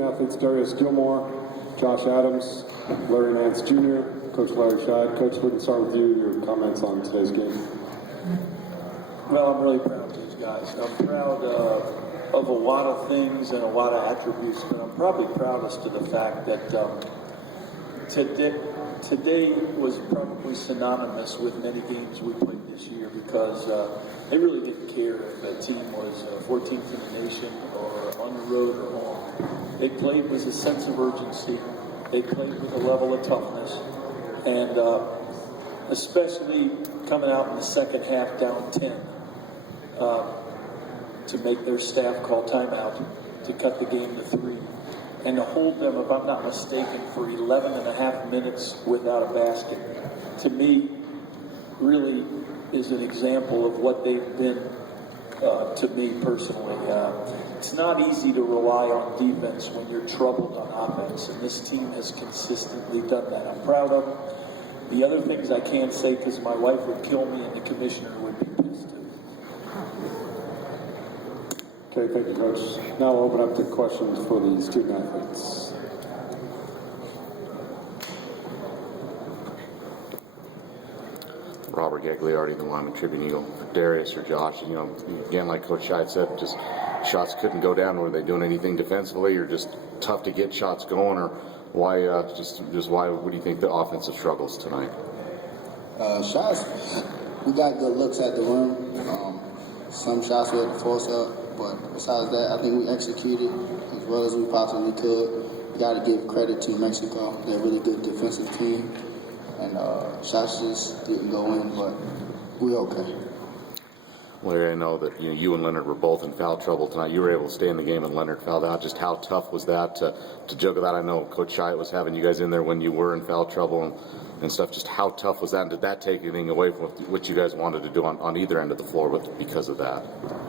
student-athletes Derrious Gilmore, Josh Adams, Larry Nance Jr., Coach Larry Shyatt. Coach, we can start with you, your comments on today's game. Well, I'm really proud of these guys. I'm proud of a lot of things and a lot of attributes, but I'm probably proudest of the fact that today was probably synonymous with many games we played this year because they really didn't care if a team was 14th in the nation or on the road or home. They played with a sense of urgency. They played with a level of toughness. And especially coming out in the second half down 10 to make their staff call timeout to cut the game to 3 and to hold them, if I'm not mistaken, for 11 and a half minutes without a basket. To me, really is an example of what they've been to me personally. It's not easy to rely on defense when you're troubled on offense, and this team has consistently done that. I'm proud of them. The other things I can't say because my wife would kill me and the commissioner would be pissed too. Okay, thank you, Coach. Now we'll open up to questions for the student-athletes. Robert Gagliardi, the Wyoming Tribune Eagle. Derrious or Josh, again, like Coach Shyatt said, just shots couldn't go down. Were they doing anything defensively, or just tough to get shots going, or why? Just why? What do you think the offensive struggles tonight? Shots, we got good looks at the rim. Some shots we had to force up, but besides that, I think we executed as well as we possibly could. We got to give credit to Mexico. They're a really good defensive team. And shots just didn't go in, but we're okay. Larry, I know that you and Leonard were both in foul trouble tonight. You were able to stay in the game and Leonard fouled out. Just how tough was that to juggle that? I know Coach Shyatt was having you guys in there when you were in foul trouble and stuff. Just how tough was that? And did that take anything away from what you guys wanted to do on either end of the floor because of that?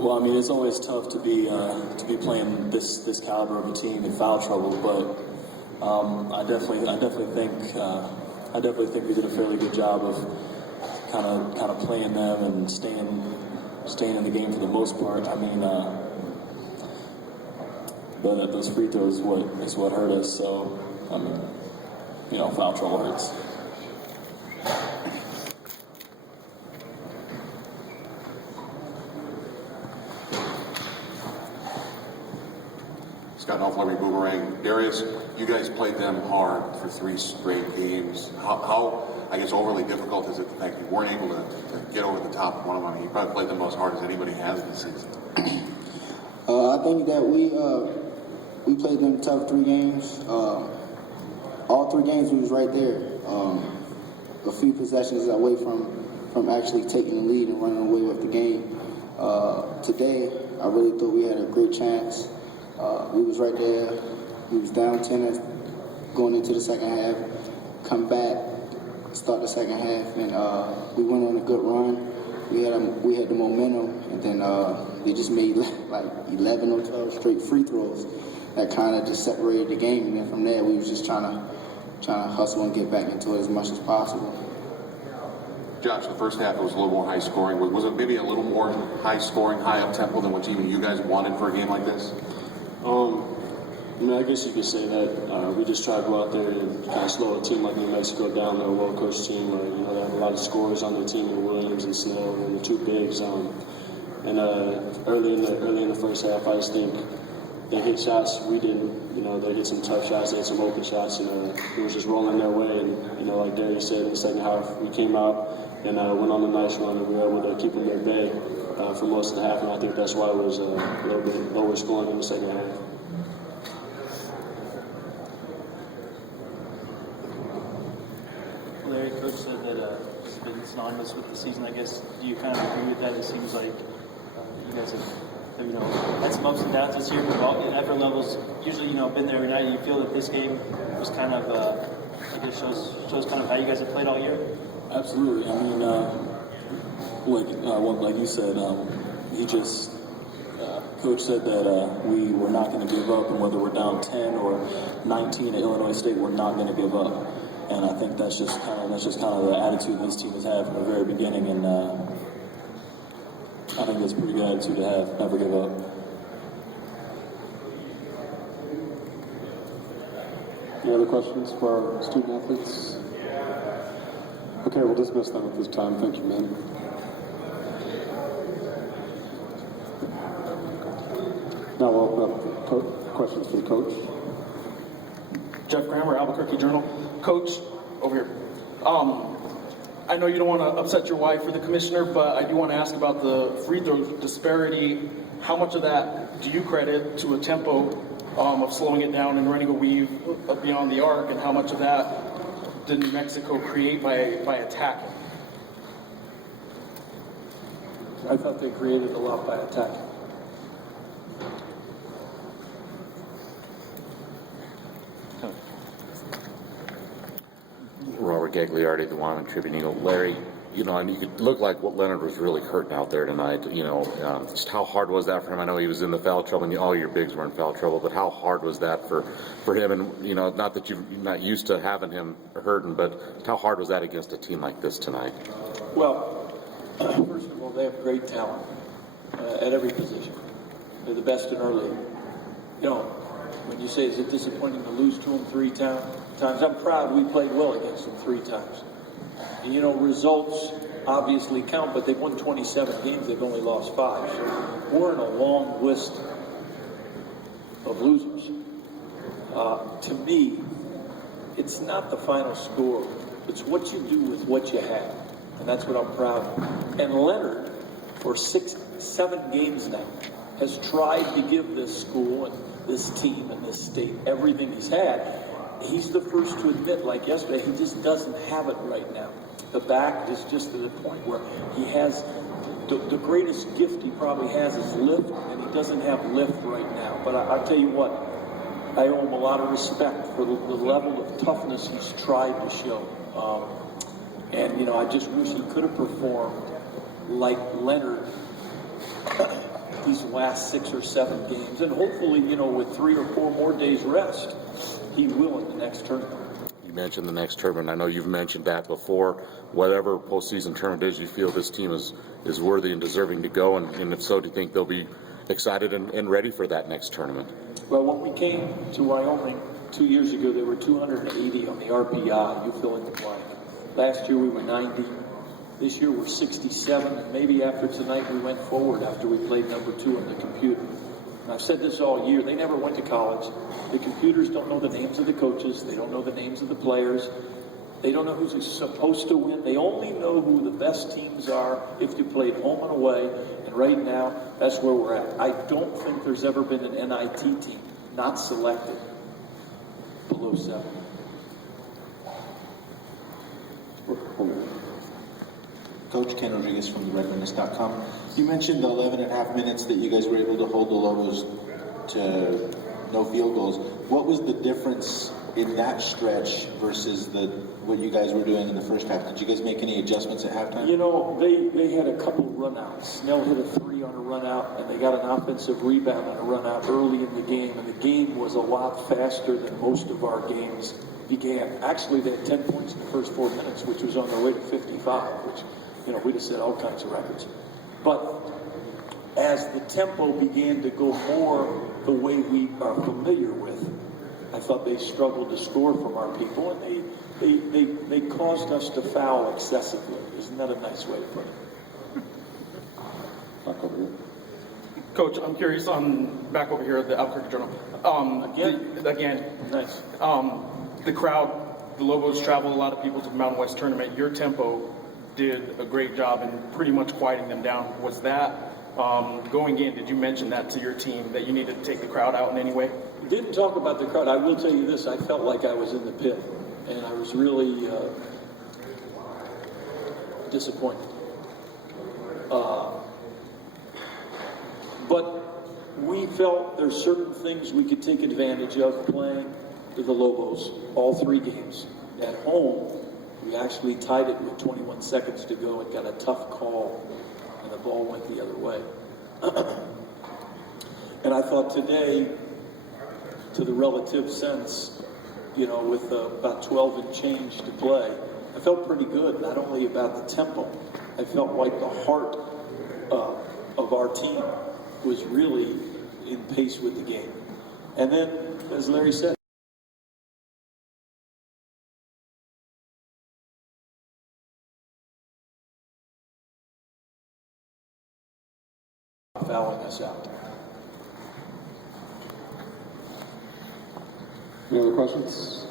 Well, I mean, it's always tough to be playing this caliber of a team in foul trouble, but I definitely think we did a fairly good job of kind of playing them and staying in the game for the most part. I mean, but those free throws is what hurt us. So, I mean, foul trouble hurts. Scott Huff, Larry Boomerang. Derrious, you guys played them hard for 3 straight games. How I guess, overly difficult is it the fact you weren't able to get over the top of one of them? You probably played them as hard as anybody has this season. I think that we played them tough 3 games. All 3 games we was right there. A few possessions away from actually taking the lead and running away with the game. Today, I really thought we had a great chance. We was right there. We was down 10 going into the second half. Come back, start the second half, and we went on a good run. We had the momentum, and then they just made like 11 or 12 straight free throws that kind of just separated the game. And then from there, we was just trying to hustle and get back into it as much as possible. Josh, the first half was a little more high scoring. Was it maybe a little more high scoring, high up tempo than what even you guys wanted for a game like this? I guess you could say that we just tried to go out there and kind of slow a team like New Mexico down. They're a well-coached team. They have a lot of scorers on their team, Williams and Snell, and the 2 bigs. And early in the first half, I just think they hit shots we didn't. They hit some tough shots, they hit some open shots, and it was just rolling their way. And like Derrious said, in the second half, we came out and went on a nice run, and we were able to keep them at bay for most of the half. And I think that's why it was a little bit lower scoring in the second half. Larry, Coach said that it's been synonymous with the season. I guess do you kind of agree with that? It seems like you guys have had some ups and downs this year, but all effort levels usually been there every night. You feel that this game was kind of I guess shows kind of how you guys have played all year. Absolutely. I mean, like you said, Coach said that we were not going to give up, and whether we're down 10 or 19 at Illinois State, we're not going to give up. And I think that's just kind of the attitude this team has had from the very beginning, and I think it's a pretty good attitude to have. Never give up. Any other questions for our student athletes? Okay, we'll dismiss them at this time. Thank you, men. Now we'll open up questions for the coach. Jeff Grammer, Albuquerque Journal. Coach, over here. I know you don't want to upset your wife or the commissioner, but I do want to ask about the free throw disparity. How much of that do you credit to a tempo of slowing it down and running a weave beyond the arc, and how much of that did New Mexico create by attacking? I thought they created a lot by attacking. Robert Gagliardi, the Wyoming Tribune Eagle. Larry, and you could look like what Leonard was really hurting out there tonight. Just how hard was that for him? I know he was in the foul trouble, and all your bigs were in foul trouble, but how hard was that for him? And, not that you're not used to having him hurting, but how hard was that against a team like this tonight? Well, first of all, they have great talent at every position. They're the best in our league. When you say, is it disappointing to lose to them 3 times? I'm proud we played well against them 3 times. Results obviously count, but they've won 27 games. They've only lost 5. So we're in a long list of losers. To me, it's not the final score. It's what you do with what you have. And that's what I'm proud of. And Leonard, for 7 games now, has tried to give this school and this team and this state everything he's had. He's the first to admit, like yesterday, he just doesn't have it right now. The back is just at a point where he has the greatest gift he probably has is lift, and he doesn't have lift right now. But I'll tell you what, I owe him a lot of respect for the level of toughness he's tried to show. And I just wish he could have performed like Leonard these last 6 or 7 games. And hopefully, with 3 or 4 more days rest, he will in the next tournament. You mentioned the next tournament. I know you've mentioned that before. Whatever postseason tournament is, you feel this team is worthy and deserving to go, and if so, do you think they'll be excited and ready for that next tournament? Well, when we came to Wyoming 2 years ago, they were 280 on the RPI. You fill in the blank. Last year we were 90. This year we're 67, and maybe after tonight we went forward after we played number 2 on the computer. And I've said this all year. They never went to college. The computers don't know the names of the coaches. They don't know the names of the players. They don't know who's supposed to win. They only know who the best teams are if you played home and away. And right now, that's where we're at. I don't think there's ever been an NIT team not selected below 7. Coach Ken Rodriguez from theredwings.com. You mentioned the 11 and a half minutes that you guys were able to hold the Lobos to no field goals. What was the difference in that stretch versus what you guys were doing in the first half? Did you guys make any adjustments at halftime? They had a couple runouts. Snell hit a 3 on a runout, and they got an offensive rebound on a runout early in the game, and the game was a lot faster than most of our games began. Actually, they had 10 points in the first 4 minutes, which was on their way to 55, which, we'd have set all kinds of records. But as the tempo began to go more the way we are familiar with, I thought they struggled to score from our people, and they caused us to foul excessively. Isn't that a nice way to put it? Back over here. Coach, I'm curious, back over here at the Albuquerque Journal. Again. Nice. The crowd, the Lobos traveled a lot of people to the Mountain West tournament. Your tempo did a great job in pretty much quieting them down. Was that going in? Did you mention that to your team, that you needed to take the crowd out in any way? Didn't talk about the crowd. I will tell you this. I felt like I was in the pit, and I was really disappointed. But we felt there's certain things we could take advantage of playing to the Lobos all 3 games. At home, we actually tied it with 21 seconds to go and got a tough call, and the ball went the other way. And I thought today, to the relative sense, with about 12 and change to play, I felt pretty good, not only about the tempo. I felt like the heart of our team was really in pace with the game. And then, as Larry said, fouling us out. Any other questions?